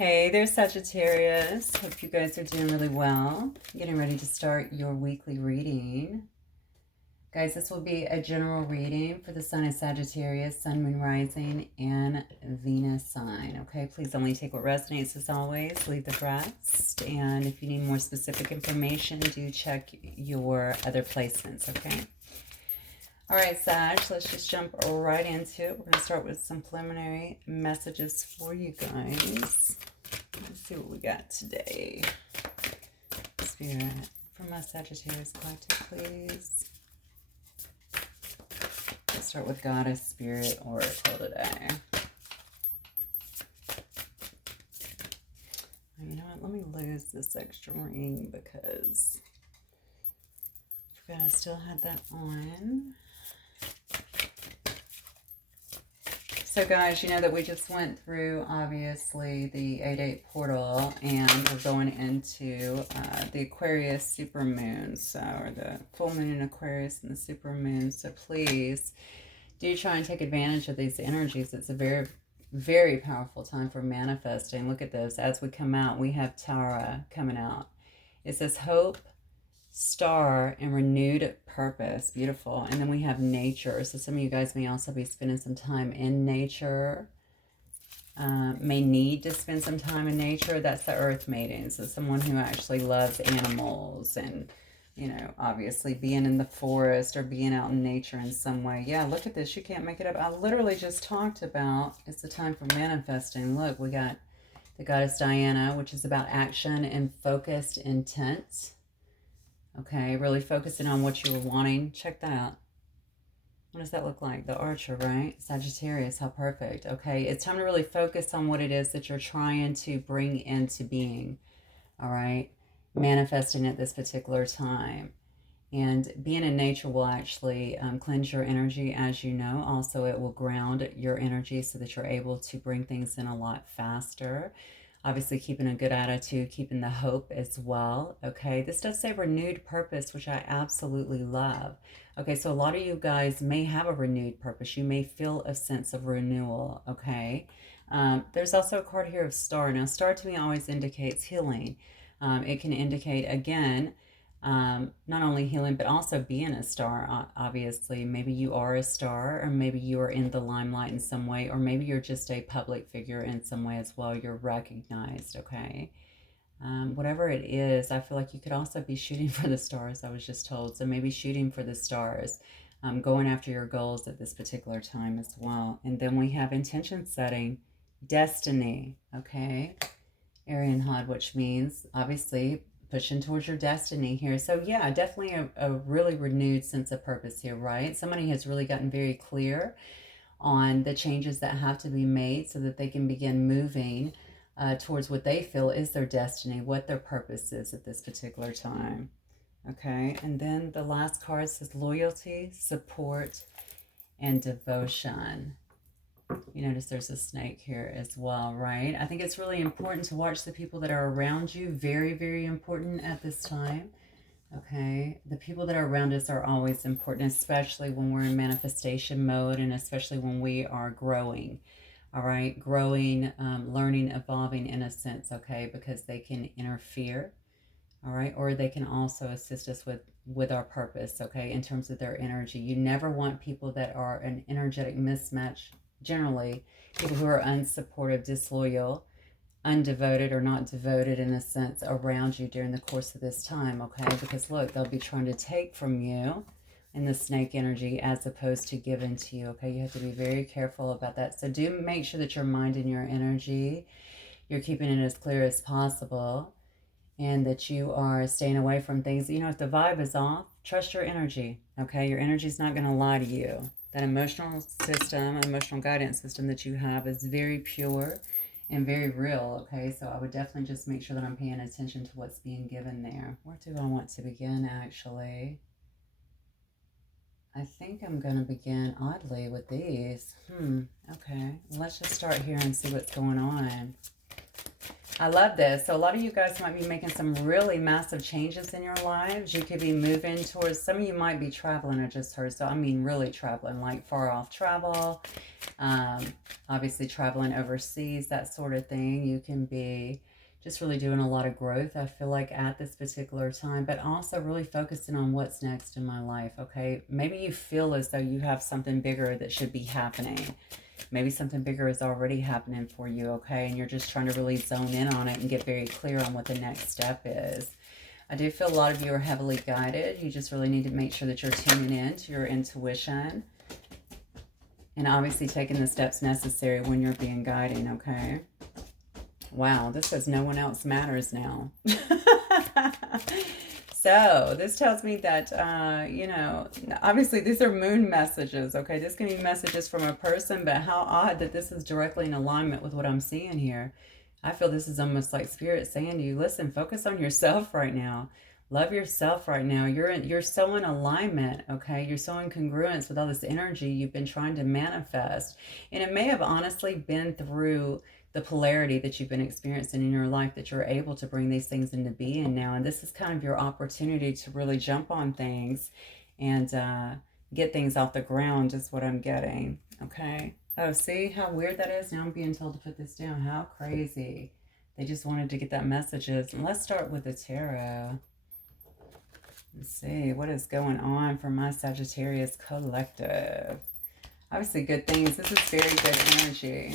Hey there, Sagittarius. Hope you guys are doing really well. Getting ready to start your weekly reading. Guys, this will be a general reading for the sign of Sagittarius, Sun, Moon, Rising, and Venus sign. Okay, please only take what resonates as always. Leave the rest. And if you need more specific information, do check your other placements, okay? All right, Sag, let's just jump right into it. We're going to start with some preliminary messages for you guys. Let's see what we got today. Spirit, from my Sagittarius collective, please. Let's start with Goddess, Spirit, Oracle today. You know what? Let me lose this extra ring because I forgot I still had that on. So guys, you know that we just went through, obviously, the 8/8 portal, and we're going into the Aquarius supermoon, or the full moon in Aquarius and the supermoon. So please do try and take advantage of these energies. It's a very, very powerful time for manifesting. Look at this. As we come out, we have Tara coming out. It says hope, star, and renewed purpose. Beautiful. And then we have nature. So some of you guys may also be spending some time in nature. May need to spend some time in nature. That's the earth maiden. So someone who actually loves animals and, you know, obviously being in the forest or being out in nature in some way. Yeah, look at this. You can't make it up. I literally just talked about it's the time for manifesting. Look, we got the goddess Diana, which is about action and focused intent. Okay, really focusing on what you were wanting. Check that out. What does that look like? The Archer, right? Sagittarius, how perfect. Okay, it's time to really focus on what it is that you're trying to bring into being. All right, manifesting at this particular time. And being in nature will actually cleanse your energy, as you know. Also, it will ground your energy so that you're able to bring things in a lot faster. Obviously, keeping a good attitude, keeping the hope as well, okay? This does say renewed purpose, which I absolutely love. Okay, so a lot of you guys may have a renewed purpose. You may feel a sense of renewal, okay? There's also a card here of star. Now, star to me always indicates healing. It can indicate, again, not only healing, but also being a star, obviously. Maybe you are a star, or maybe you are in the limelight in some way, or maybe you're just a public figure in some way as well. You're recognized, okay? Whatever it is, I feel like you could also be shooting for the stars, I was just told. So maybe shooting for the stars, going after your goals at this particular time as well. And then we have intention setting, destiny, okay? Arian Hod, which means, obviously, pushing towards your destiny here. So yeah, definitely a really renewed sense of purpose here, right? Somebody has really gotten very clear on the changes that have to be made so that they can begin moving towards what they feel is their destiny, what their purpose is at this particular time. Okay, and then the last card says loyalty, support, and devotion. You notice there's a snake here as well, right? I think it's really important to watch the people that are around you. Very, very important at this time. Okay, the people that are around us are always important, especially when we're in manifestation mode and especially when we are growing. All right, growing, learning, evolving in a sense, okay, because they can interfere, all right, or they can also assist us with our purpose, okay, in terms of their energy. You never want people that are an energetic mismatch. Generally, people who are unsupportive, disloyal, undevoted, or not devoted in a sense around you during the course of this time, okay? Because look, they'll be trying to take from you in the snake energy as opposed to giving to you, okay? You have to be very careful about that. So do make sure that your mind and your energy, you're keeping it as clear as possible, and that you are staying away from things. You know, if the vibe is off, trust your energy, okay? Your energy is not going to lie to you. That emotional system, emotional guidance system that you have is very pure and very real, okay? So I would definitely just make sure that I'm paying attention to what's being given there. Where do I want to begin, actually? I think I'm going to begin, oddly, with these. Okay. Let's just start here and see what's going on. I love this. So a lot of you guys might be making some really massive changes in your lives. You could be moving towards, some of you might be traveling, I just heard. So I mean really traveling, like far off travel. Obviously traveling overseas, that sort of thing. You can be just really doing a lot of growth, I feel like, at this particular time, but also really focusing on what's next in my life, okay? Maybe you feel as though you have something bigger that should be happening. Maybe something bigger is already happening for you, okay? And you're just trying to really zone in on it and get very clear on what the next step is. I do feel a lot of you are heavily guided. You just really need to make sure that you're tuning in to your intuition. And obviously taking the steps necessary when you're being guided, okay? Wow, this says no one else matters now. So this tells me that, you know, obviously these are moon messages, okay? This can be messages from a person, but how odd that this is directly in alignment with what I'm seeing here. I feel this is almost like Spirit saying to you, listen, focus on yourself right now. Love yourself right now. You're so in alignment, okay? You're so in congruence with all this energy you've been trying to manifest. And it may have honestly been through the polarity that you've been experiencing in your life that you're able to bring these things into being now. And this is kind of your opportunity to really jump on things and get things off the ground is what I'm getting, okay? Oh, see how weird that is? Now I'm being told to put this down. How crazy. They just wanted to get that messages. And let's start with the tarot. Let's see what is going on for my Sagittarius collective. Obviously good things. This is very good energy.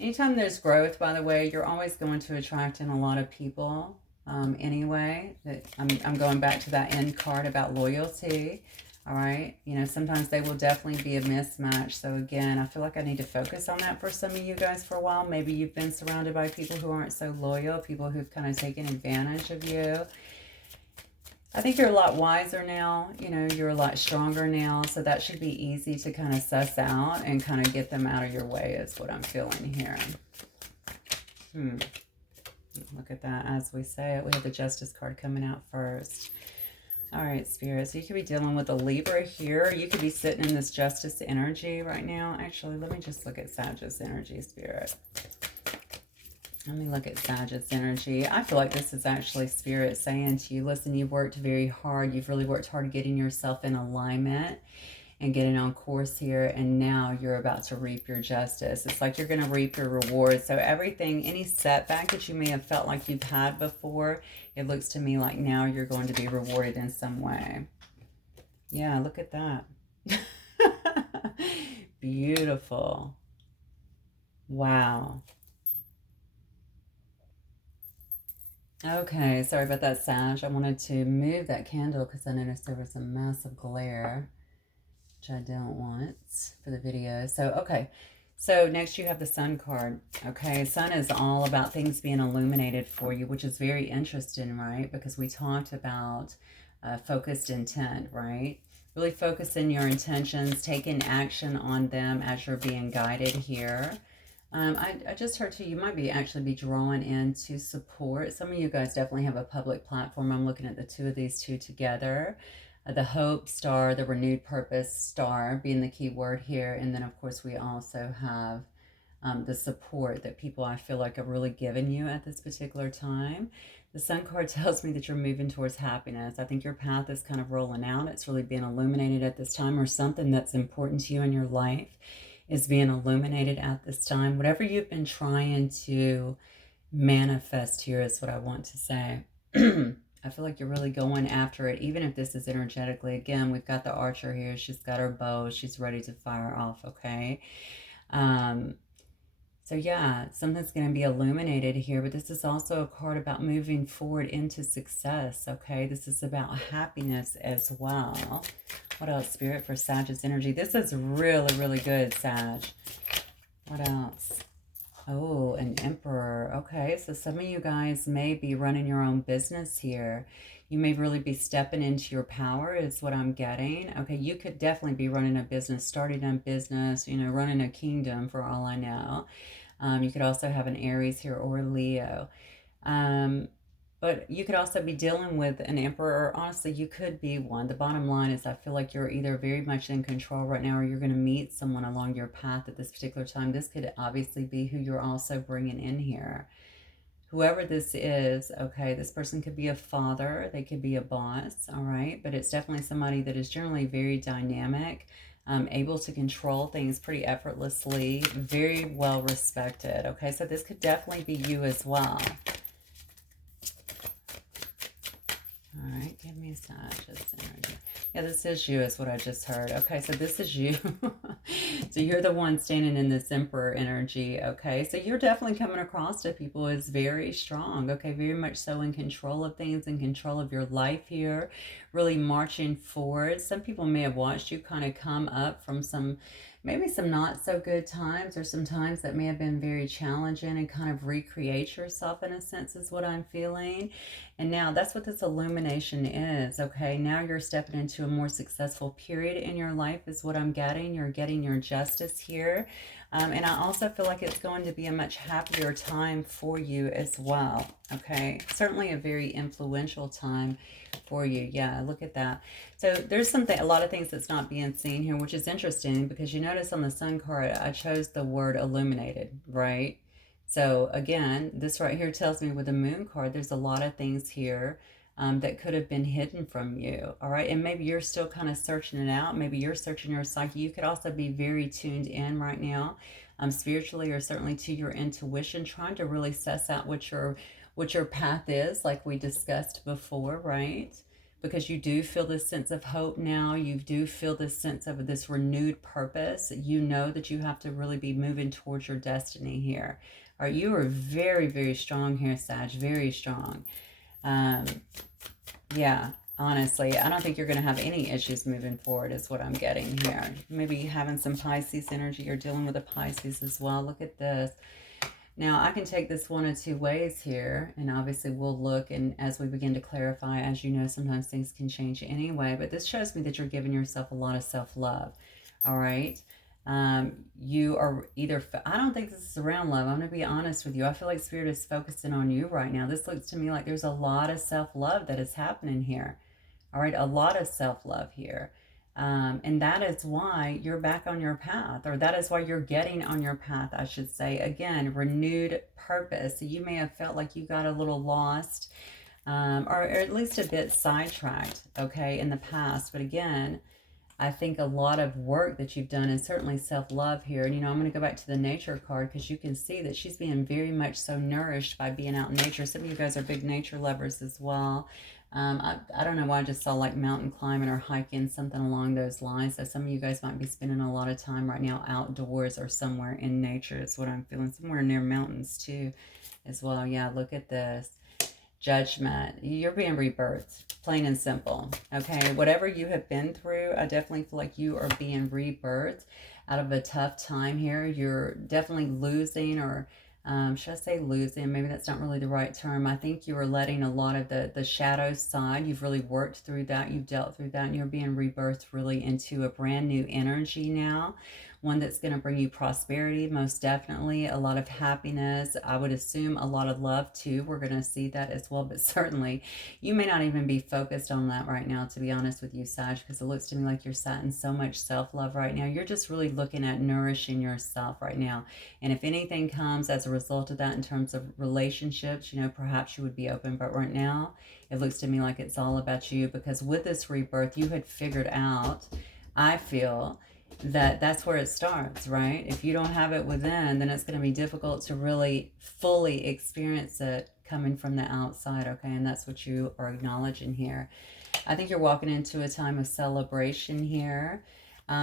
Anytime there's growth, by the way, you're always going to attract in a lot of people anyway. I'm going back to that end card about loyalty. All right. You know, sometimes they will definitely be a mismatch. So again, I feel like I need to focus on that for some of you guys for a while. Maybe you've been surrounded by people who aren't so loyal, people who've kind of taken advantage of you. I think you're a lot wiser now, you know, you're a lot stronger now, so that should be easy to kind of suss out and kind of get them out of your way is what I'm feeling here. Look at that. As we say it, we have the Justice card coming out first. All right, Spirit, so you could be dealing with a Libra here. You could be sitting in this Justice energy right now. Actually, let me just look at Sagittarius energy, Spirit. Let me look at Sagittarius energy. I feel like this is actually Spirit saying to you, listen, you've worked very hard. You've really worked hard getting yourself in alignment and getting on course here. And now you're about to reap your justice. It's like you're going to reap your reward. So everything, any setback that you may have felt like you've had before, it looks to me like now you're going to be rewarded in some way. Yeah, look at that. Beautiful. Wow. Okay, sorry about that, Sag. I wanted to move that candle because I noticed there was a massive glare, which I don't want for the video. So, okay. So next you have the Sun card. Okay, Sun is all about things being illuminated for you, which is very interesting, right? Because we talked about focused intent, right? Really focusing your intentions, taking action on them as you're being guided here. I just heard too, you might be actually be drawn into support. Some of you guys definitely have a public platform. I'm looking at the two of these two together. The hope star, the renewed purpose star being the key word here. And then of course we also have the support that people I feel like are really giving you at this particular time. The Sun card tells me that you're moving towards happiness. I think your path is kind of rolling out. It's really being illuminated at this time, or something that's important to you in your life is being illuminated at this time. Whatever you've been trying to manifest here is what I want to say. I feel like you're really going after it, even if this is energetically. Again, we've got the Archer here. She's got her bow. She's ready to fire off, okay? So yeah, something's going to be illuminated here, but this is also a card about moving forward into success, okay? This is about happiness as well. What else, Spirit, for Sagittarius energy? This is really, really good, Sag. What else? Oh, an Emperor. Okay, so some of you guys may be running your own business here. You may really be stepping into your power is what I'm getting. Okay, you could definitely be running a business, starting a business, you know, running a kingdom for all I know. You could also have an Aries here or Leo. But you could also be dealing with an Emperor. Honestly, you could be one. The bottom line is I feel like you're either very much in control right now or you're going to meet someone along your path at this particular time. This could obviously be who you're also bringing in here. whoever this is, okay, this person could be a father, they could be a boss, all right, but it's definitely somebody that is generally very dynamic, able to control things pretty effortlessly, very well respected, okay, so this could definitely be you as well. All right, give me Sagittarius energy. Yeah, this is you is what I just heard. Okay, so this is you. So you're the one standing in this Emperor energy, okay? So you're definitely coming across to people as very strong, okay? Very much so in control of things, in control of your life here, really marching forward. Some people may have watched you kind of come up from maybe some not so good times, or some times that may have been very challenging, and kind of recreate yourself in a sense is what I'm feeling. And now that's what this illumination is, okay? Now you're stepping into a more successful period in your life is what I'm getting. You're getting your justice here. And I also feel like it's going to be a much happier time for you as well, okay? Certainly a very influential time for you. Yeah, look at that. So there's a lot of things that's not being seen here, which is interesting because you notice on the Sun card, I chose the word illuminated, right? So again, this right here tells me with the Moon card, there's a lot of things here that could have been hidden from you, all right? And maybe you're still kind of searching it out. Maybe you're searching your psyche. You could also be very tuned in right now, spiritually, or certainly to your intuition, trying to really suss out what your path is, like we discussed before, right? Because you do feel this sense of hope now. You do feel this sense of this renewed purpose. You know that you have to really be moving towards your destiny here. All right, you are very, very strong here, Sag, very strong. Yeah, honestly, I don't think you're going to have any issues moving forward is what I'm getting here. Maybe having some Pisces energy. You're dealing with a Pisces as well. Look at this. Now, I can take this one of two ways here, and obviously we'll look, and as we begin to clarify, as you know, sometimes things can change anyway, but this shows me that you're giving yourself a lot of self-love, all right? You are either, I don't think this is around love. I'm going to be honest with you. I feel like Spirit is focusing on you right now. This looks to me like there's a lot of self-love that is happening here. All right, a lot of self-love here. And that is why you're back on your path, or that is why you're getting on your path, I should say. Again, renewed purpose. You may have felt like you got a little lost, or at least a bit sidetracked, okay, in the past. But again, I think a lot of work that you've done is certainly self-love here. And, I'm going to go back to the nature card because you can see that she's being very much so nourished by being out in nature. Some of you guys are big nature lovers as well. I don't know why I just saw like mountain climbing or hiking, something along those lines. So some of you guys might be spending a lot of time right now outdoors or somewhere in nature is what I'm feeling. Somewhere near mountains too as well. Yeah, look at this. Judgment. You're being rebirthed, plain and simple. Okay, whatever you have been through, I definitely feel like you are being rebirthed out of a tough time here. You're definitely losing, or should I say losing? Maybe that's not really the right term. I think you are letting a lot of the shadow side. You've really worked through that. You've dealt through that, and you're being rebirthed really into a brand new energy now. One that's going to bring you prosperity, most definitely. A lot of happiness. I would assume a lot of love too. We're going to see that as well. But certainly, you may not even be focused on that right now, to be honest with you, Sag, because it looks to me like you're sat in so much self-love right now. You're just really looking at nourishing yourself right now. And if anything comes as a result of that in terms of relationships, perhaps you would be open. But right now, it looks to me like it's all about you, because with this rebirth, you had figured out, I feel, that's where it starts, right? If you don't have it within, then it's going to be difficult to really fully experience it coming from the outside, okay? And that's what you are acknowledging here. I think you're walking into a time of celebration here.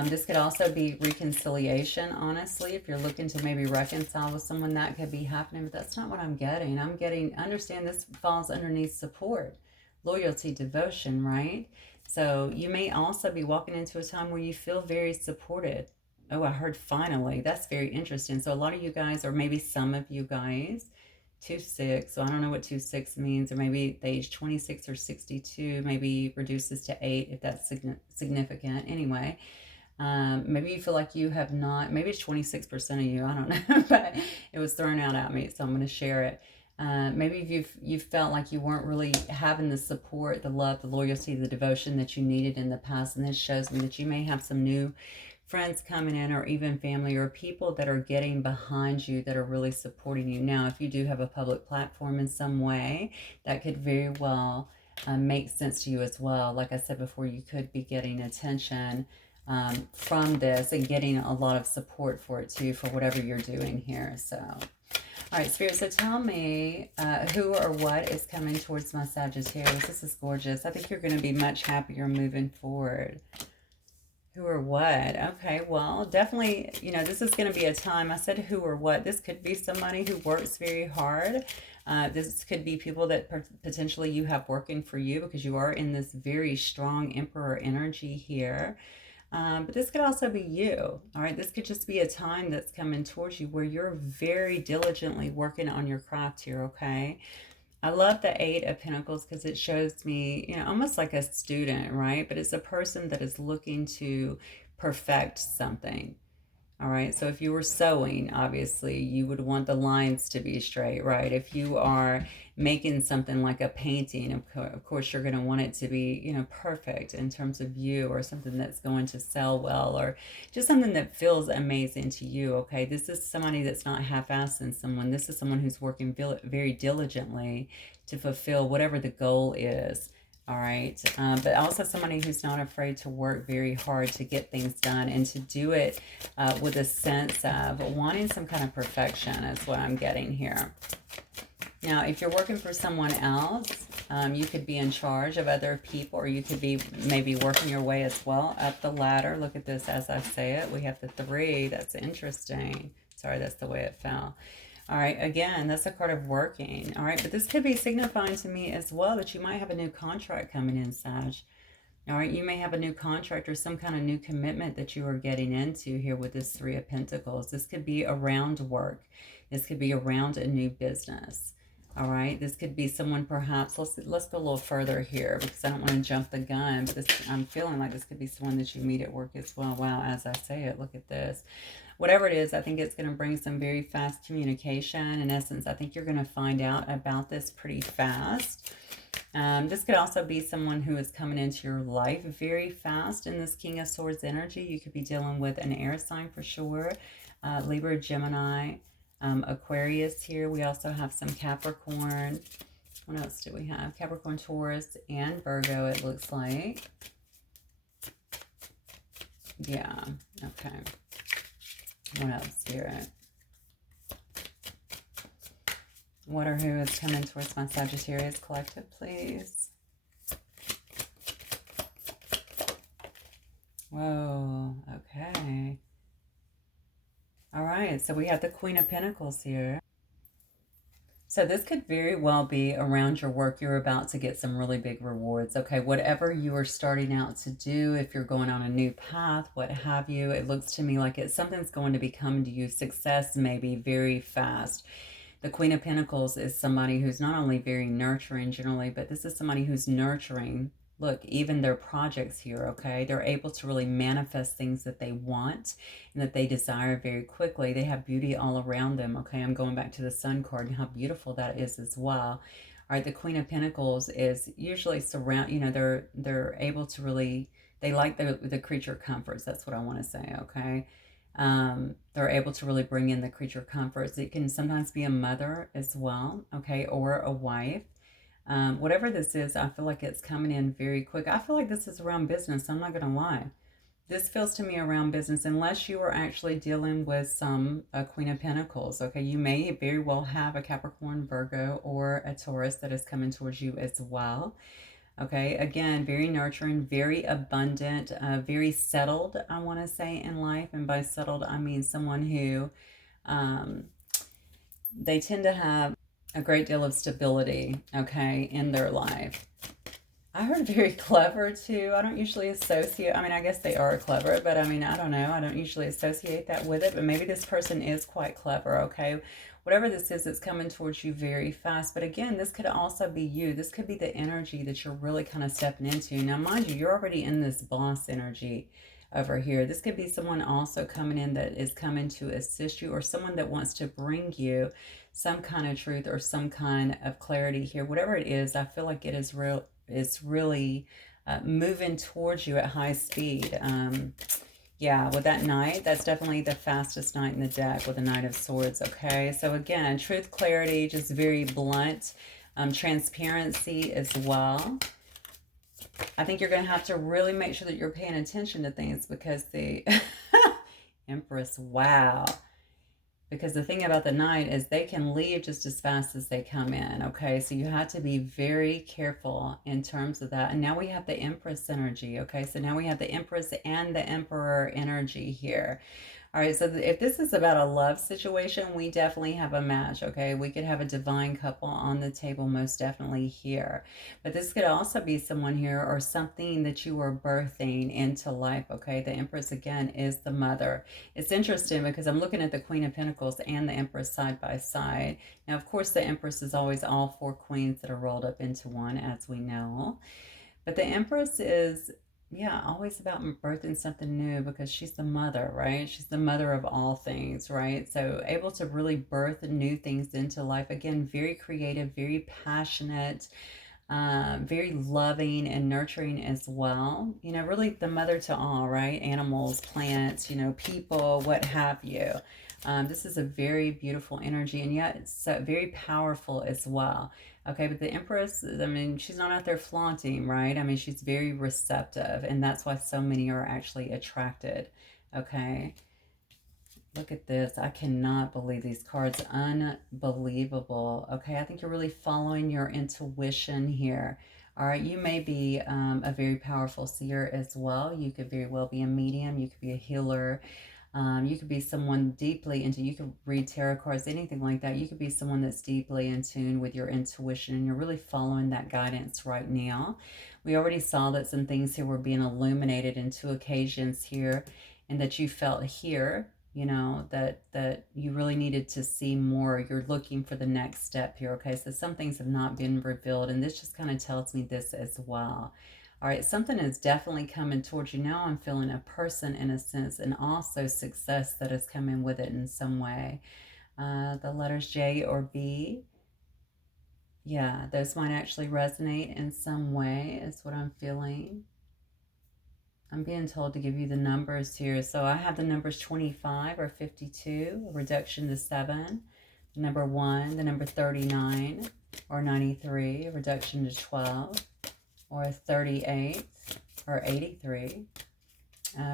This could also be reconciliation, honestly. If you're looking to maybe reconcile with someone, that could be happening, but that's not what I'm getting. Understand this falls underneath support, loyalty, devotion, right? So you may also be walking into a time where you feel very supported. Oh, I heard finally. That's very interesting. So a lot of you guys, or maybe some of you guys, 2-6. So I don't know what 2-6 means, or maybe the age 26 or 62 maybe reduces to 8 if that's significant. Anyway, maybe you feel like you have not, maybe it's 26% of you, I don't know, but it was thrown out at me, so I'm going to share it. Maybe you've felt like you weren't really having the support, the love, the loyalty, the devotion that you needed in the past, and this shows me that you may have some new friends coming in, or even family, or people that are getting behind you, that are really supporting you. Now, if you do have a public platform in some way, that could very well make sense to you as well. Like I said before, you could be getting attention from this and getting a lot of support for it too, for whatever you're doing here. So, all right, Spirit, so tell me who or what is coming towards my Sagittarius. This is gorgeous. I think you're going to be much happier moving forward. Who or what? Okay, well, definitely, you know, this is going to be a time. I said who or what. This could be somebody who works very hard. This could be people that potentially you have working for you, because you are in this very strong Emperor energy here. But this could also be you. All right, this could just be a time that's coming towards you where you're very diligently working on your craft here, okay? I love the Eight of Pentacles because it shows me, you know, almost like a student, right? But it's a person that is looking to perfect something. All right, so if you were sewing, obviously, you would want the lines to be straight, right? If you are making something like a painting, of course, you're going to want it to be, you know, perfect in terms of you, or something that's going to sell well, or just something that feels amazing to you, okay? This is somebody that's not half-assing someone. This is someone who's working very diligently to fulfill whatever the goal is. All right, but also somebody who's not afraid to work very hard to get things done, and to do it with a sense of wanting some kind of perfection is what I'm getting here. Now, if you're working for someone else, you could be in charge of other people, or you could be maybe working your way as well up the ladder. Look at this as I say it. We have the 3. That's interesting. Sorry, that's the way it fell. All right, again, that's a card of working. All right, but this could be signifying to me as well that you might have a new contract coming in, Sag. All right, you may have a new contract or some kind of new commitment that you are getting into here with this 3 of Pentacles. This could be around work. This could be around a new business. All right, this could be someone perhaps, let's go a little further here, because I don't want to jump the gun, but I'm feeling like this could be someone that you meet at work as well. Wow, as I say it, look at this. Whatever it is, I think it's going to bring some very fast communication. In essence, I think you're going to find out about this pretty fast. This could also be someone who is coming into your life very fast in this King of Swords energy. You could be dealing with an air sign for sure. Libra, Gemini, Aquarius here. We also have some Capricorn. What else do we have? Capricorn, Taurus, and Virgo, it looks like. Yeah, okay. What else here? What or who is coming towards my Sagittarius collective, please? Whoa, okay. All right, so we have the Queen of Pentacles here. So this could very well be around your work. You're about to get some really big rewards, okay? Whatever you are starting out to do, if you're going on a new path, what have you, it looks to me like something's going to be coming to you. Success maybe very fast. The Queen of Pentacles is somebody who's not only very nurturing generally, but this is somebody who's nurturing. Look, even their projects here, okay? They're able to really manifest things that they want and that they desire very quickly. They have beauty all around them, okay? I'm going back to the Sun card and how beautiful that is as well. All right, the Queen of Pentacles is usually they're able to really, they like the creature comforts. That's what I want to say, okay? They're able to really bring in the creature comforts. It can sometimes be a mother as well, okay? Or a wife. Whatever this is, I feel like it's coming in very quick. I feel like this is around business. I'm not going to lie. This feels to me around business, unless you are actually dealing with some Queen of Pentacles. Okay, you may very well have a Capricorn, Virgo, or a Taurus that is coming towards you as well. Okay, again, very nurturing, very abundant, very settled, I want to say, in life. And by settled, I mean someone who they tend to have a great deal of stability, okay, in their life. I heard very clever too. I don't usually associate, I mean, I guess they are clever, but I mean, I don't know. I don't usually associate that with it, but maybe this person is quite clever, okay? Whatever this is, it's coming towards you very fast. But again, this could also be you. This could be the energy that you're really kind of stepping into. Now, mind you, you're already in this boss energy over here. This could be someone also coming in that is coming to assist you, or someone that wants to bring you some kind of truth or some kind of clarity here. Whatever it is, I feel like it is really moving towards you at high speed. Yeah, with that Knight, that's definitely the fastest Knight in the deck with the Knight of Swords, okay? So again, truth, clarity, just very blunt, transparency as well. I think you're going to have to really make sure that you're paying attention to things because the Empress, wow. Because the thing about the Knight is they can leave just as fast as they come in, okay? So you have to be very careful in terms of that. And now we have the Empress energy, okay? So now we have the Empress and the Emperor energy here. All right, so if this is about a love situation, we definitely have a match, okay? We could have a divine couple on the table, most definitely here. But this could also be someone here or something that you are birthing into life, okay? The Empress, again, is the mother. It's interesting because I'm looking at the Queen of Pentacles and the Empress side by side. Now, of course, the Empress is always all four queens that are rolled up into one, as we know. But the Empress is, yeah, always about birthing something new because she's the mother, right? She's the mother of all things, right? So able to really birth new things into life. Again, very creative, very passionate, very loving and nurturing as well. You know, really the mother to all, right? Animals, plants, you know, people, what have you. This is a very beautiful energy, and yet it's very powerful as well. Okay, but the Empress, I mean, she's not out there flaunting, right? I mean, she's very receptive, and that's why so many are actually attracted. Okay, look at this. I cannot believe these cards. Unbelievable. Okay, I think you're really following your intuition here. All right, you may be a very powerful seer as well. You could very well be a medium. You could be a healer. You could be someone deeply into, you could read tarot cards, anything like that. You could be someone that's deeply in tune with your intuition and you're really following that guidance right now. We already saw that some things here were being illuminated in two occasions here and that you felt here, you know, that you really needed to see more. You're looking for the next step here, okay? So some things have not been revealed and this just kind of tells me this as well. All right, something is definitely coming towards you. Now I'm feeling a person in a sense and also success that is coming with it in some way. The letters J or B. Yeah, those might actually resonate in some way is what I'm feeling. I'm being told to give you the numbers here. So I have the numbers 25 or 52, a reduction to 7. The number 1, the number 39 or 93, a reduction to 12. Or 38 or 83,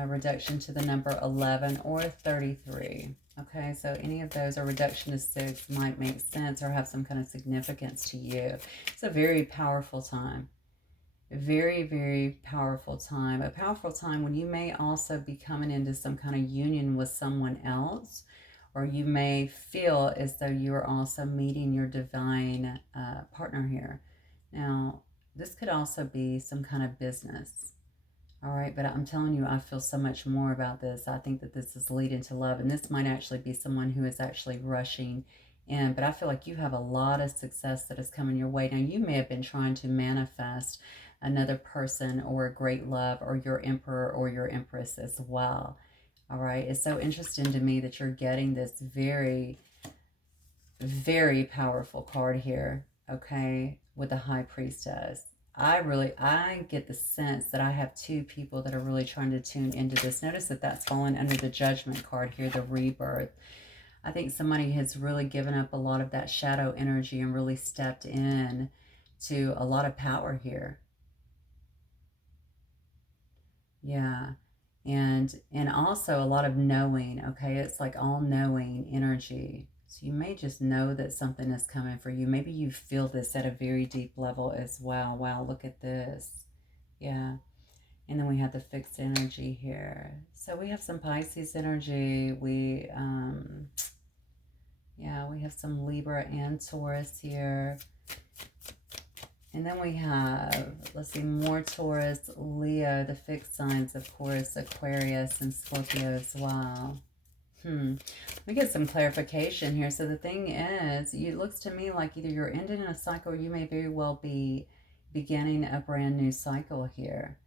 reduction to the number 11 or 33. Okay, so any of those or reduction to 6 might make sense or have some kind of significance to you. It's a very powerful time. A very, very powerful time. A powerful time when you may also be coming into some kind of union with someone else, or you may feel as though you are also meeting your divine partner here. Now, this could also be some kind of business. All right, but I'm telling you, I feel so much more about this. I think that this is leading to love, and this might actually be someone who is actually rushing in, but I feel like you have a lot of success that is coming your way. Now, you may have been trying to manifest another person or a great love or your emperor or your empress as well. All right, it's so interesting to me that you're getting this very, very powerful card here, okay, with the High Priestess. I get the sense that I have two people that are really trying to tune into this. Notice that that's fallen under the Judgment card here, the Rebirth. I think somebody has really given up a lot of that shadow energy and really stepped in to a lot of power here. Yeah. And also a lot of knowing, okay? It's like all-knowing energy. So you may just know that something is coming for you. Maybe you feel this at a very deep level as well. Wow, look at this. Yeah. And then we have the fixed energy here. So we have some Pisces energy. Yeah, we have some Libra and Taurus here. And then we have, let's see, more Taurus, Leo, the fixed signs, of course, Aquarius and Scorpio as well. Let me get some clarification here. So the thing is, it looks to me like either you're ending a cycle or you may very well be beginning a brand new cycle here.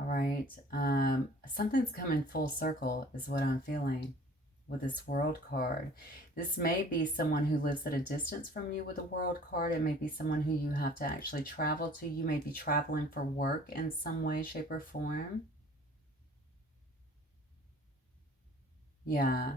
All right. Something's coming full circle is what I'm feeling with this World card. This may be someone who lives at a distance from you with a World card. It may be someone who you have to actually travel to. You may be traveling for work in some way, shape, or form. Yeah.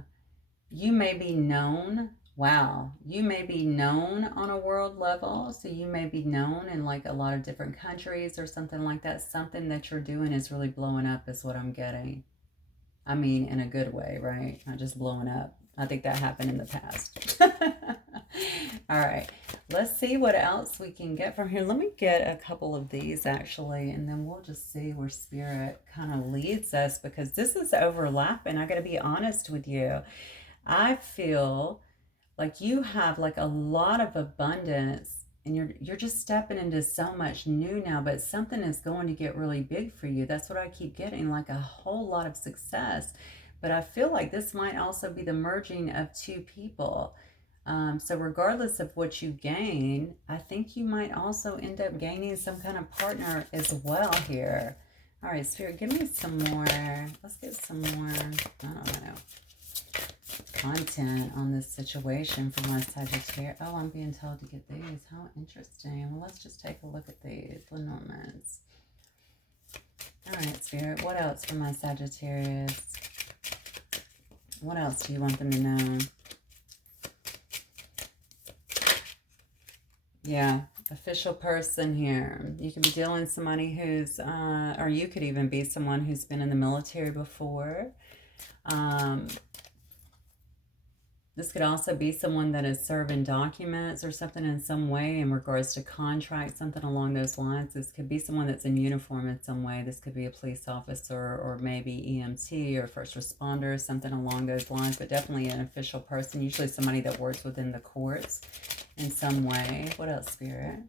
You may be known. Wow. You may be known on a world level. So you may be known in like a lot of different countries or something like that. Something that you're doing is really blowing up is what I'm getting. I mean, in a good way, right? Not just blowing up. I think that happened in the past. All right. Let's see what else we can get from here. Let me get a couple of these actually, and then we'll just see where Spirit kind of leads us, because this is overlapping. I got to be honest with you. I feel like you have like a lot of abundance, and you're just stepping into so much new now, but something is going to get really big for you. That's what I keep getting, like a whole lot of success. But I feel like this might also be the merging of two people. So regardless of what you gain, I think you might also end up gaining some kind of partner as well here. All right, Spirit, give me some more. Let's get some more, I don't know, content on this situation for my Sagittarius. Oh, I'm being told to get these. How interesting. Well, let's just take a look at these Lenormands. All right, Spirit, what else for my Sagittarius? What else do you want them to know? Yeah, official person here. You could be dealing with somebody who's, or you could even be someone who's been in the military before. This could also be someone that is serving documents or something in some way in regards to contracts, something along those lines. This could be someone that's in uniform in some way. This could be a police officer or maybe EMT or first responder, something along those lines, but definitely an official person, usually somebody that works within the courts in some way. What else, Spirit?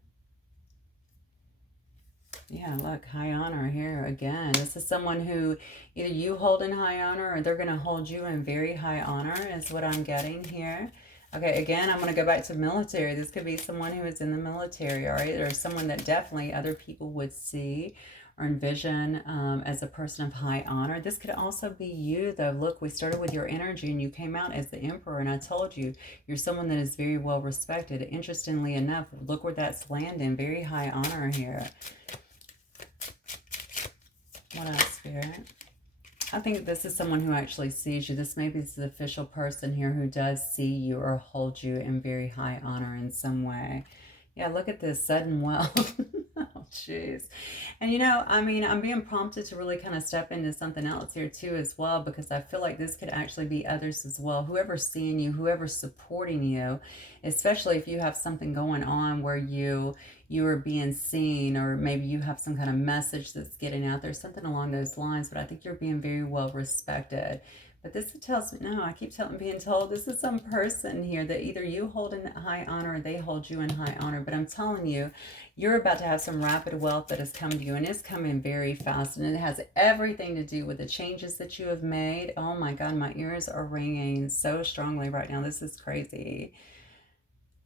Yeah, look, high honor here again. This is someone who either you hold in high honor or they're going to hold you in very high honor is what I'm getting here. Okay, again, I'm going to go back to military. This could be someone who is in the military, all right? Or someone that definitely other people would see or envision as a person of high honor. This could also be you, though. Look, we started with your energy and you came out as the Emperor, and I told you, you're someone that is very well respected. Interestingly enough, look where that's landing. Very high honor here. What else, Spirit? I think this is someone who actually sees you. This may be the official person here who does see you or hold you in very high honor in some way. Yeah, look at this, sudden wealth. Oh, jeez. And you know, I mean, I'm being prompted to really kind of step into something else here too as well, because I feel like this could actually be others as well. Whoever's seeing you, whoever's supporting you, especially if you have something going on where you are being seen, or maybe you have some kind of message that's getting out there, something along those lines, but I think you're being very well respected. But this tells me, no, I keep being told this is some person here that either you hold in high honor or they hold you in high honor. But I'm telling you, you're about to have some rapid wealth that has come to you, and it's coming very fast. And it has everything to do with the changes that you have made. Oh my God, my ears are ringing so strongly right now. This is crazy.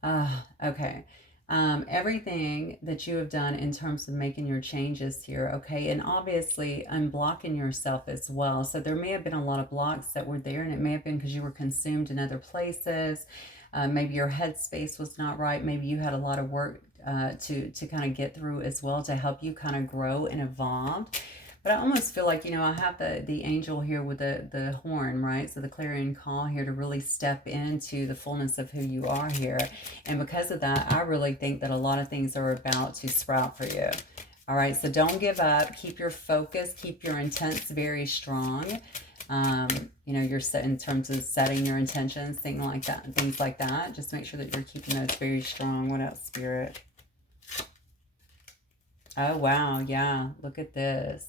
Okay. Everything that you have done in terms of making your changes here, okay, and obviously unblocking yourself as well. So there may have been a lot of blocks that were there, and it may have been because you were consumed in other places. Maybe your headspace was not right. Maybe you had a lot of work to kind of get through as well to help you kind of grow and evolve. But I almost feel like, you know, I have the angel here with the horn, right? So the clarion call here to really step into the fullness of who you are here. And because of that, I really think that a lot of things are about to sprout for you. All right, so don't give up. Keep your focus. Keep your intents very strong. You know, you're set in terms of setting your intentions, things like that. Just make sure that you're keeping those very strong. What else, Spirit? Oh, wow. Yeah, look at this.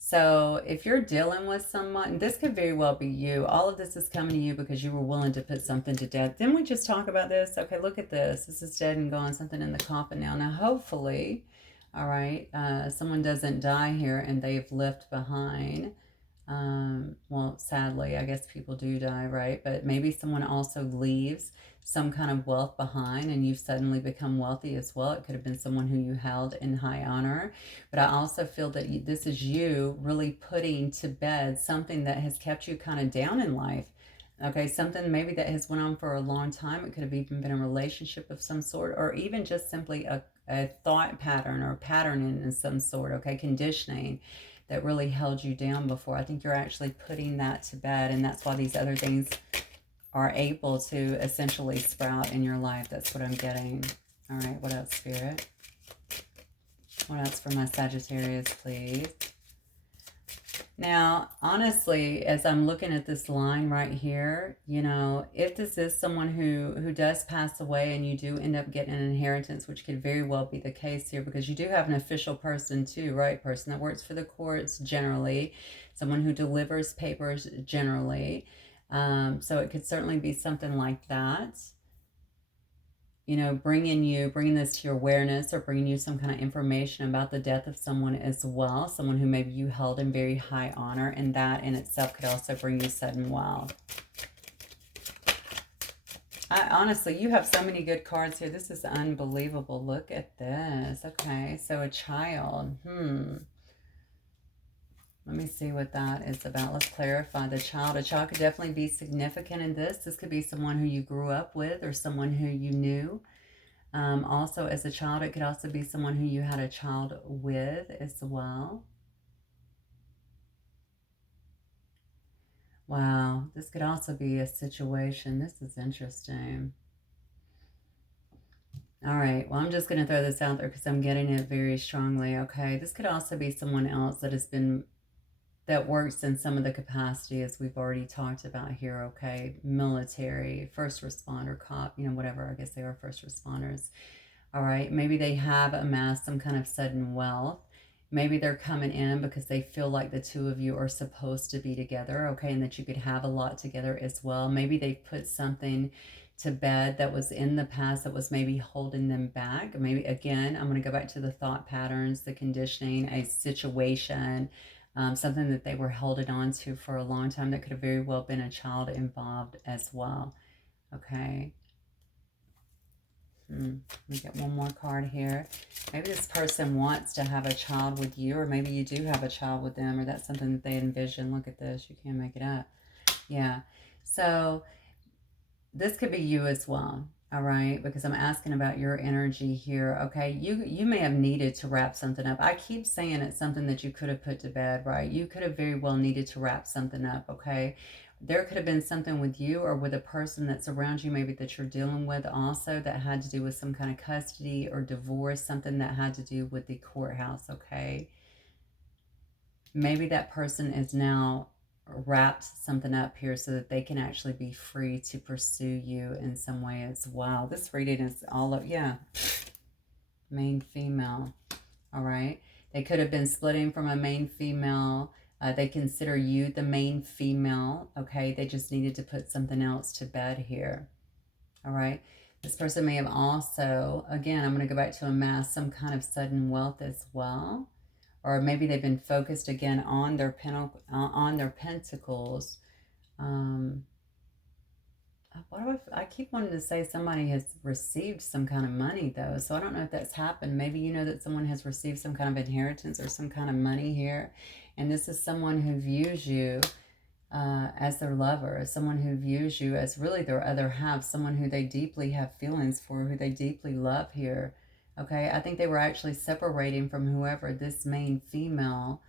So if you're dealing with someone, this could very well be you. All of this is coming to you because you were willing to put something to death. Didn't we just talk about this? Okay, look at this. This is dead and gone, something in the coffin now. Now, hopefully, all right, someone doesn't die here and they've left behind. Well, sadly, I guess people do die, right? But maybe someone also leaves some kind of wealth behind and you've suddenly become wealthy as well. It could have been someone who you held in high honor. But I also feel that this is you really putting to bed something that has kept you kind of down in life. Okay, something maybe that has went on for a long time. It could have even been a relationship of some sort, or even just simply a thought pattern or pattern in some sort, okay, conditioning that really held you down before. I think you're actually putting that to bed, and that's why these other things are able to essentially sprout in your life. That's what I'm getting. All right, what else, Spirit? What else for my Sagittarius, please? Now, honestly, as I'm looking at this line right here, you know, if this is someone who does pass away and you do end up getting an inheritance, which could very well be the case here, because you do have an official person too, right? Person that works for the courts generally, someone who delivers papers generally. So it could certainly be something like that. You know, bringing this to your awareness, or bringing you some kind of information about the death of someone as well, someone who maybe you held in very high honor, and that in itself could also bring you sudden wealth. Honestly, you have so many good cards here. This is unbelievable. Look at this. Okay, so a child. Let me see what that is about. Let's clarify the child. A child could definitely be significant in this. This could be someone who you grew up with, or someone who you knew. Also, as a child, it could also be someone who you had a child with as well. Wow, this could also be a situation. This is interesting. All right, well, I'm just going to throw this out there because I'm getting it very strongly, okay? This could also be someone else that works in some of the capacity, as we've already talked about here, okay? Military, first responder, cop, you know, whatever. I guess they are first responders. All right, maybe they have amassed some kind of sudden wealth. Maybe they're coming in because they feel like the two of you are supposed to be together, okay, and that you could have a lot together as well. Maybe they've put something to bed that was in the past that was maybe holding them back. Maybe, again, I'm going to go back to the thought patterns, the conditioning, a situation, something that they were holding on to for a long time that could have very well been a child involved as well, okay? Let me get one more card here. Maybe this person wants to have a child with you, or maybe you do have a child with them, or that's something that they envision. Look at this. You can't make it up. Yeah. So this could be you as well. All right, because I'm asking about your energy here. Okay, you may have needed to wrap something up. I keep saying it's something that you could have put to bed, right? You could have very well needed to wrap something up, okay? There could have been something with you or with a person that's around you, maybe that you're dealing with also, that had to do with some kind of custody or divorce, something that had to do with the courthouse, okay? Maybe that person is now wrapped something up here so that they can actually be free to pursue you in some way as well. This reading is all of, yeah, main female, all right? They could have been splitting from a main female. They consider you the main female, okay? They just needed to put something else to bed here, all right? This person may have also, again, I'm going to go back to amass some kind of sudden wealth as well. Or maybe they've been focused again on their pentacles. I keep wanting to say somebody has received some kind of money though, so I don't know if that's happened. Maybe you know that someone has received some kind of inheritance or some kind of money here, and this is someone who views you as their lover, someone who views you as really their other half, someone who they deeply have feelings for, who they deeply love here. Okay, I think they were actually separating from whoever this main female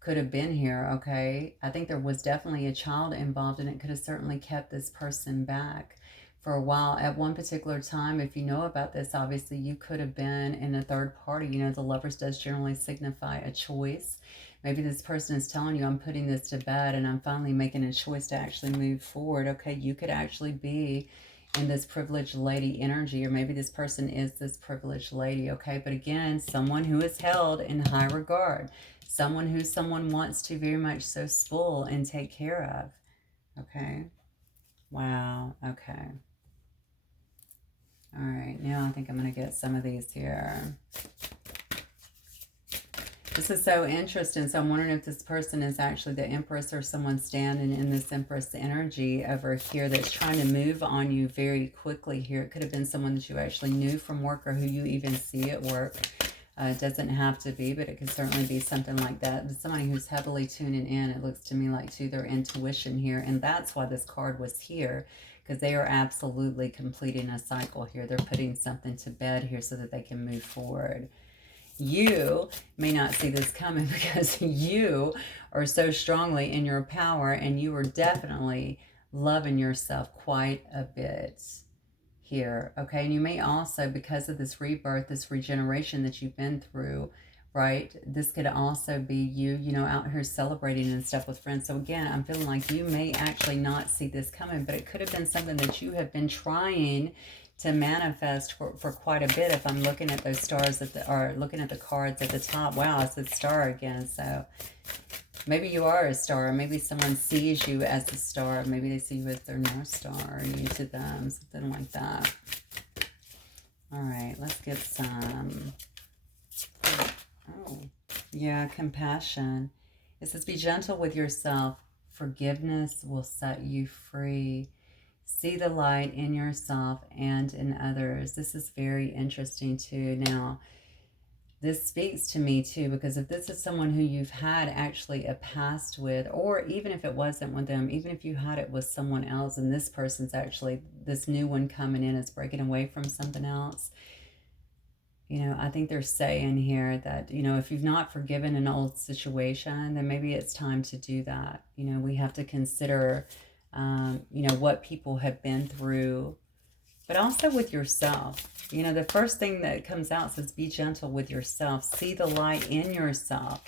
could have been here, okay? I think there was definitely a child involved, and it could have certainly kept this person back for a while. At one particular time, if you know about this, obviously you could have been in a third party. You know, the lovers does generally signify a choice. Maybe this person is telling you, I'm putting this to bed and I'm finally making a choice to actually move forward. Okay, you could actually be in this privileged lady energy, or maybe this person is this privileged lady, okay? But again, someone who is held in high regard, someone who someone wants to very much so spoil and take care of, okay? Wow, okay. All right, now I think I'm going to get some of these here. This is so interesting. So I'm wondering if this person is actually the Empress, or someone standing in this Empress energy over here that's trying to move on you very quickly here. It could have been someone that you actually knew from work, or who you even see at work. It doesn't have to be, but it can certainly be something like that. But somebody who's heavily tuning in, it looks to me like, to their intuition here. And that's why this card was here, because they are absolutely completing a cycle here. They're putting something to bed here so that they can move forward. You may not see this coming because you are so strongly in your power, and you are definitely loving yourself quite a bit here, okay? And you may also, because of this rebirth, this regeneration that you've been through, right? This could also be you, you know, out here celebrating and stuff with friends. So again, I'm feeling like you may actually not see this coming, but it could have been something that you have been trying to manifest for quite a bit. If I'm looking at those stars or looking at the cards at the top, wow, it's a star again. So maybe you are a star. Maybe someone sees you as a star. Maybe they see you as their North Star, or you to them, something like that. All right, let's get some. Oh, yeah, compassion. It says, be gentle with yourself. Forgiveness will set you free. See the light in yourself and in others. This is very interesting too. Now, this speaks to me too, because if this is someone who you've had actually a past with, or even if it wasn't with them, even if you had it with someone else, and this person's actually, this new one coming in is breaking away from something else, you know, I think they're saying here that, you know, if you've not forgiven an old situation, then maybe it's time to do that. You know, we have to consider, you know, what people have been through, but also with yourself. You know, the first thing that comes out says, be gentle with yourself. See the light in yourself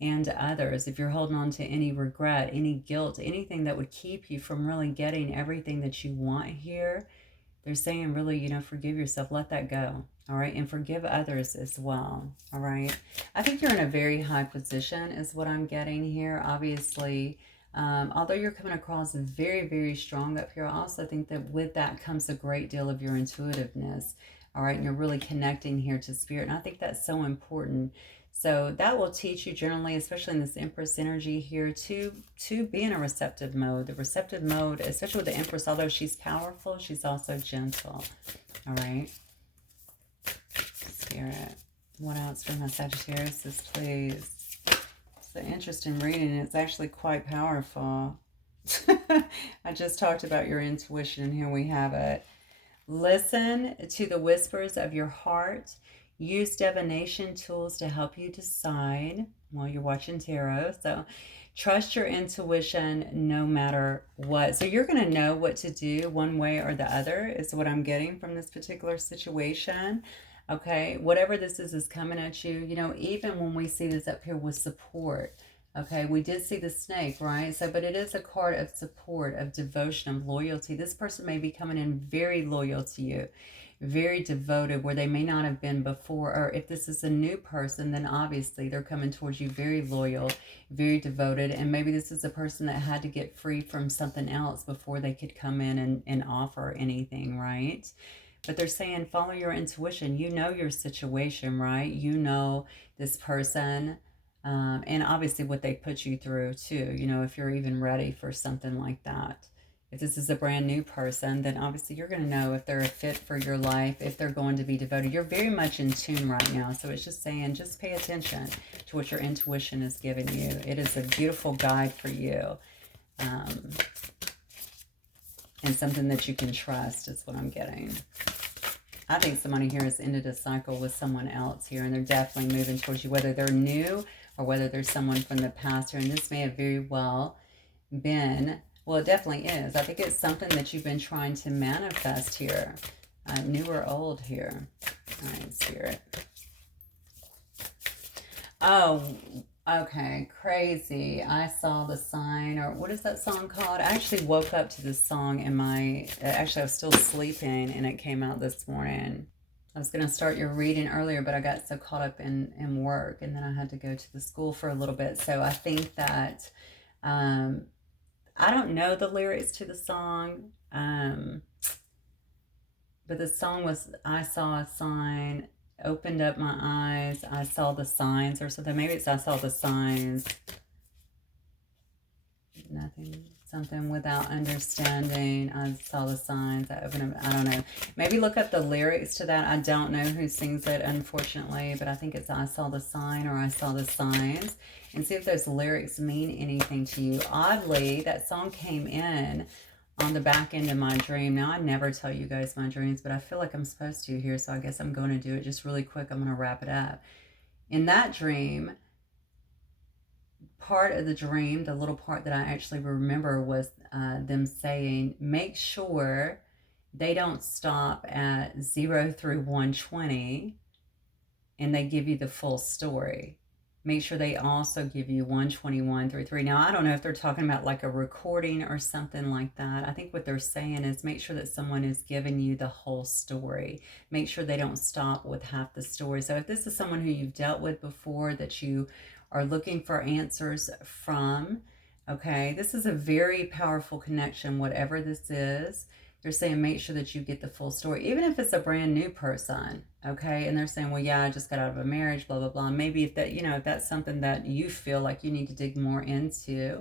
and others. If you're holding on to any regret, any guilt, anything that would keep you from really getting everything that you want here, they're saying really, you know, forgive yourself, let that go, all right? And forgive others as well, all right? I think you're in a very high position is what I'm getting here. Obviously, although you're coming across very, very strong up here, I also think that with that comes a great deal of your intuitiveness, all right? And you're really connecting here to spirit, and I think that's so important. So that will teach you generally, especially in this Empress energy here, to be in a receptive mode. The receptive mode, especially with the Empress, although she's powerful, she's also gentle. All right. Spirit. What else for my Sagittarius, please? It's an interesting reading. It's actually quite powerful. I just talked about your intuition, and here we have it. Listen to the whispers of your heart. Use divination tools to help you decide while you're watching tarot. So trust your intuition no matter what. So you're going to know what to do one way or the other is what I'm getting from this particular situation. Okay, whatever this is coming at you, you know, even when we see this up here with support, okay, we did see the snake, right? So, but it is a card of support, of devotion, of loyalty. This person may be coming in very loyal to you, very devoted, where they may not have been before. Or if this is a new person, then obviously they're coming towards you very loyal, very devoted. And maybe this is a person that had to get free from something else before they could come in and offer anything, right? But they're saying, follow your intuition. You know your situation, right? You know this person, and obviously what they put you through too. You know, if you're even ready for something like that. If this is a brand new person, then obviously you're going to know if they're a fit for your life, if they're going to be devoted. You're very much in tune right now. So it's just saying, just pay attention to what your intuition is giving you. It is a beautiful guide for you. And something that you can trust is what I'm getting. I think somebody here has ended a cycle with someone else here, and they're definitely moving towards you, whether they're new or whether there's someone from the past here. And this may have very well been, well, it definitely is. I think it's something that you've been trying to manifest here, new or old here. All right, Spirit. Oh, okay, crazy. I saw the sign, or what is that song called? I actually woke up to this song in my, actually I was still sleeping and it came out this morning. I was going to start your reading earlier, but I got so caught up in work, and then I had to go to the school for a little bit. So I think that, I don't know the lyrics to the song, but the song was, I saw a sign, opened up my eyes, I saw the signs or something. Maybe it's I saw the signs. Nothing, something without understanding. I saw the signs, I opened up, I don't know. Maybe look up the lyrics to that. I don't know who sings it, unfortunately, but I think it's I saw the sign or I saw the signs. And see if those lyrics mean anything to you. Oddly, that song came in on the back end of my dream. Now, I never tell you guys my dreams, but I feel like I'm supposed to here, so I guess I'm going to do it just really quick. I'm going to wrap it up. In that dream, part of the dream, the little part that I actually remember was them saying, make sure they don't stop at 0 through 120 and they give you the full story. Make sure they also give you 121 through 3. Now, I don't know if they're talking about like a recording or something like that. I think what they're saying is make sure that someone is giving you the whole story. Make sure they don't stop with half the story. So if this is someone who you've dealt with before that you are looking for answers from, okay, this is a very powerful connection, whatever this is. They're saying make sure that you get the full story, even if it's a brand new person, okay? And they're saying, well, yeah, I just got out of a marriage, blah, blah, blah. Maybe if that, if that's something that you feel like you need to dig more into,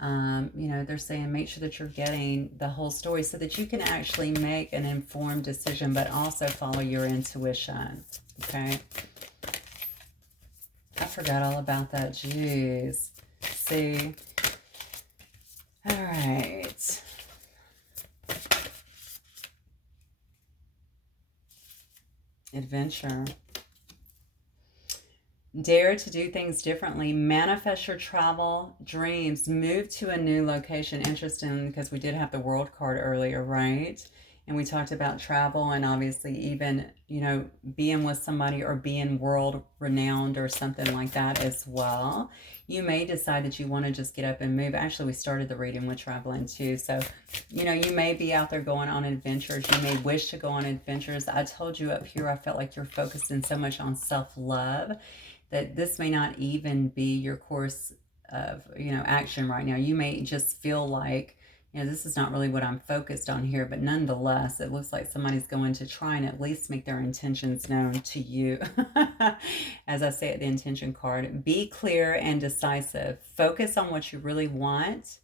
they're saying make sure that you're getting the whole story so that you can actually make an informed decision, but also follow your intuition, okay? I forgot all about that. Jeez. See? All right. Adventure. Dare to do things differently. Manifest your travel dreams. Move to a new location. Interesting, because we did have the World card earlier, right? And we talked about travel and obviously even, being with somebody or being world renowned or something like that as well. You may decide that you want to just get up and move. Actually, we started the reading with traveling too. So, you may be out there going on adventures. You may wish to go on adventures. I told you up here, I felt like you're focusing so much on self-love that this may not even be your course of, action right now. You may just feel like, this is not really what I'm focused on here, but nonetheless, it looks like somebody's going to try and at least make their intentions known to you. As I say at the intention card, be clear and decisive. Focus on what you really want.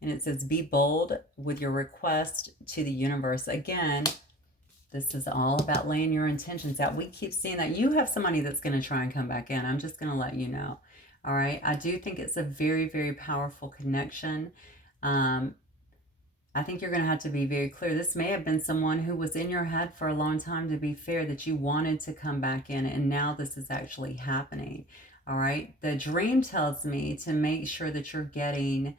And it says, be bold with your request to the universe. Again, this is all about laying your intentions out. We keep seeing that. You have somebody that's going to try and come back in. I'm just going to let you know. All right. I do think it's a very, very powerful connection. I think you're going to have to be very clear. This may have been someone who was in your head for a long time, to be fair, that you wanted to come back in, and now this is actually happening. All right. The dream tells me to make sure that you're getting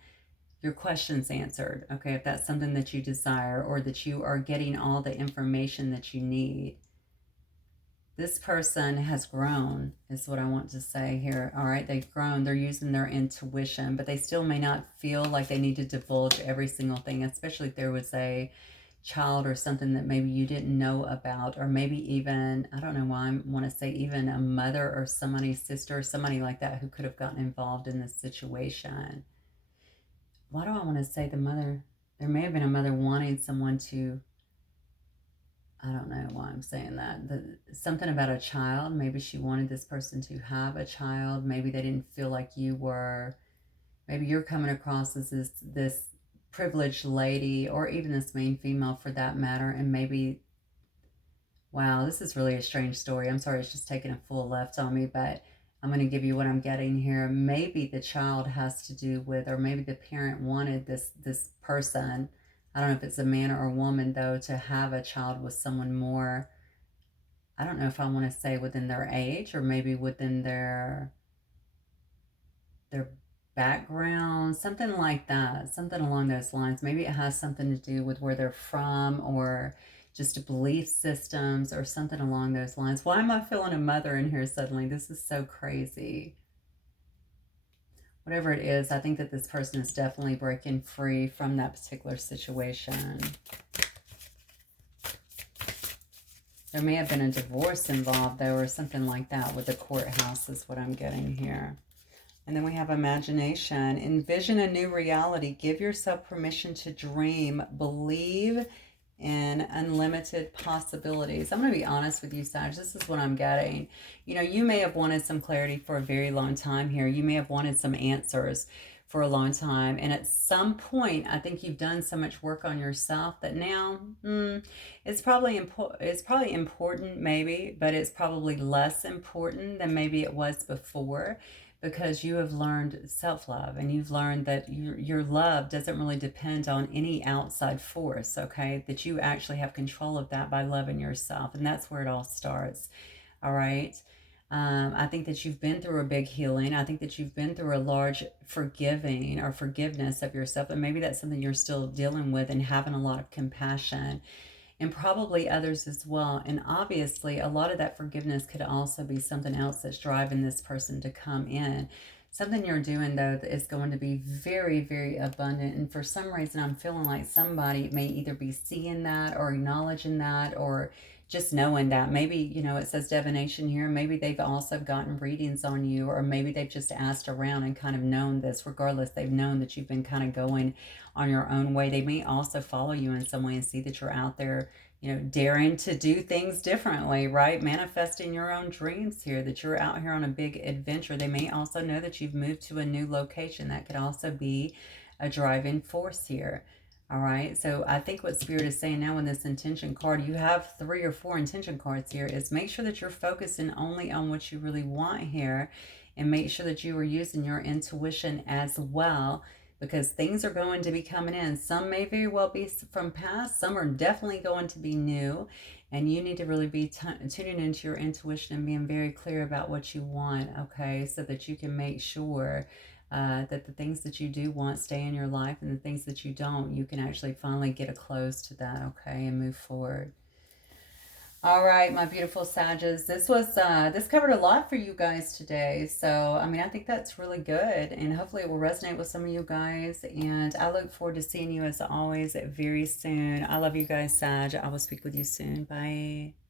your questions answered. Okay. If that's something that you desire, or that you are getting all the information that you need. This person has grown, is what I want to say here. All right, they've grown. They're using their intuition, but they still may not feel like they need to divulge every single thing, especially if there was a child or something that maybe you didn't know about, or maybe even, I don't know why I want to say even a mother or somebody's sister or somebody like that who could have gotten involved in this situation. Why do I want to say the mother? There may have been a mother wanting someone to, I don't know why I'm saying that. Something about a child. Maybe she wanted this person to have a child. Maybe they didn't feel like you were. Maybe you're coming across as this privileged lady, or even this main female for that matter. And maybe, wow, this is really a strange story. I'm sorry, it's just taking a full left on me, but I'm going to give you what I'm getting here. Maybe the child has to do with, or maybe the parent wanted this person, I don't know if it's a man or a woman though, to have a child with someone more, I don't know if I want to say within their age, or maybe within their background, something like that, something along those lines. Maybe it has something to do with where they're from, or just belief systems, or something along those lines. Why am I feeling a mother in here suddenly? This is so crazy. Whatever it is, I think that this person is definitely breaking free from that particular situation. There may have been a divorce involved, though, or something like that with the courthouse is what I'm getting here. And then we have imagination. Envision a new reality. Give yourself permission to dream. Believe in unlimited possibilities. I'm going to be honest with you, Sag. This is what I'm getting. You may have wanted some clarity for a very long time here. You may have wanted some answers for a long time. And at some point, I think you've done so much work on yourself that now it's probably important maybe, but it's probably less important than maybe it was before, because you have learned self-love, and you've learned that your love doesn't really depend on any outside force, okay? That you actually have control of that by loving yourself, and that's where it all starts, all right? I think that you've been through a big healing. I think that you've been through a large forgiving or forgiveness of yourself. And maybe that's something you're still dealing with, and having a lot of compassion, and probably others as well. And obviously, a lot of that forgiveness could also be something else that's driving this person to come in. Something you're doing, though, that is going to be very, very abundant. And for some reason, I'm feeling like somebody may either be seeing that or acknowledging that, or just knowing that. Maybe, you know, it says divination here. Maybe they've also gotten readings on you, or maybe they've just asked around and kind of known this. Regardless, they've known that you've been kind of going on your own way. They may also follow you in some way and see that you're out there, you know, daring to do things differently, right? Manifesting your own dreams here, that you're out here on a big adventure. They may also know that you've moved to a new location. That could also be a driving force here. All right, so I think what Spirit is saying now in this intention card, you have 3 or 4 intention cards here, is make sure that you're focusing only on what you really want here, and make sure that you are using your intuition as well, because things are going to be coming in. Some may very well be from past, some are definitely going to be new, and you need to really be tuning into your intuition and being very clear about what you want, okay, so that you can make sure that the things that you do want stay in your life, and the things that you don't, you can actually finally get a close to that, okay, and move forward. All right, my beautiful Sages, this covered a lot for you guys today. So, I mean, I think that's really good, and hopefully it will resonate with some of you guys. And I look forward to seeing you, as always, very soon. I love you guys, Sag. I will speak with you soon. Bye.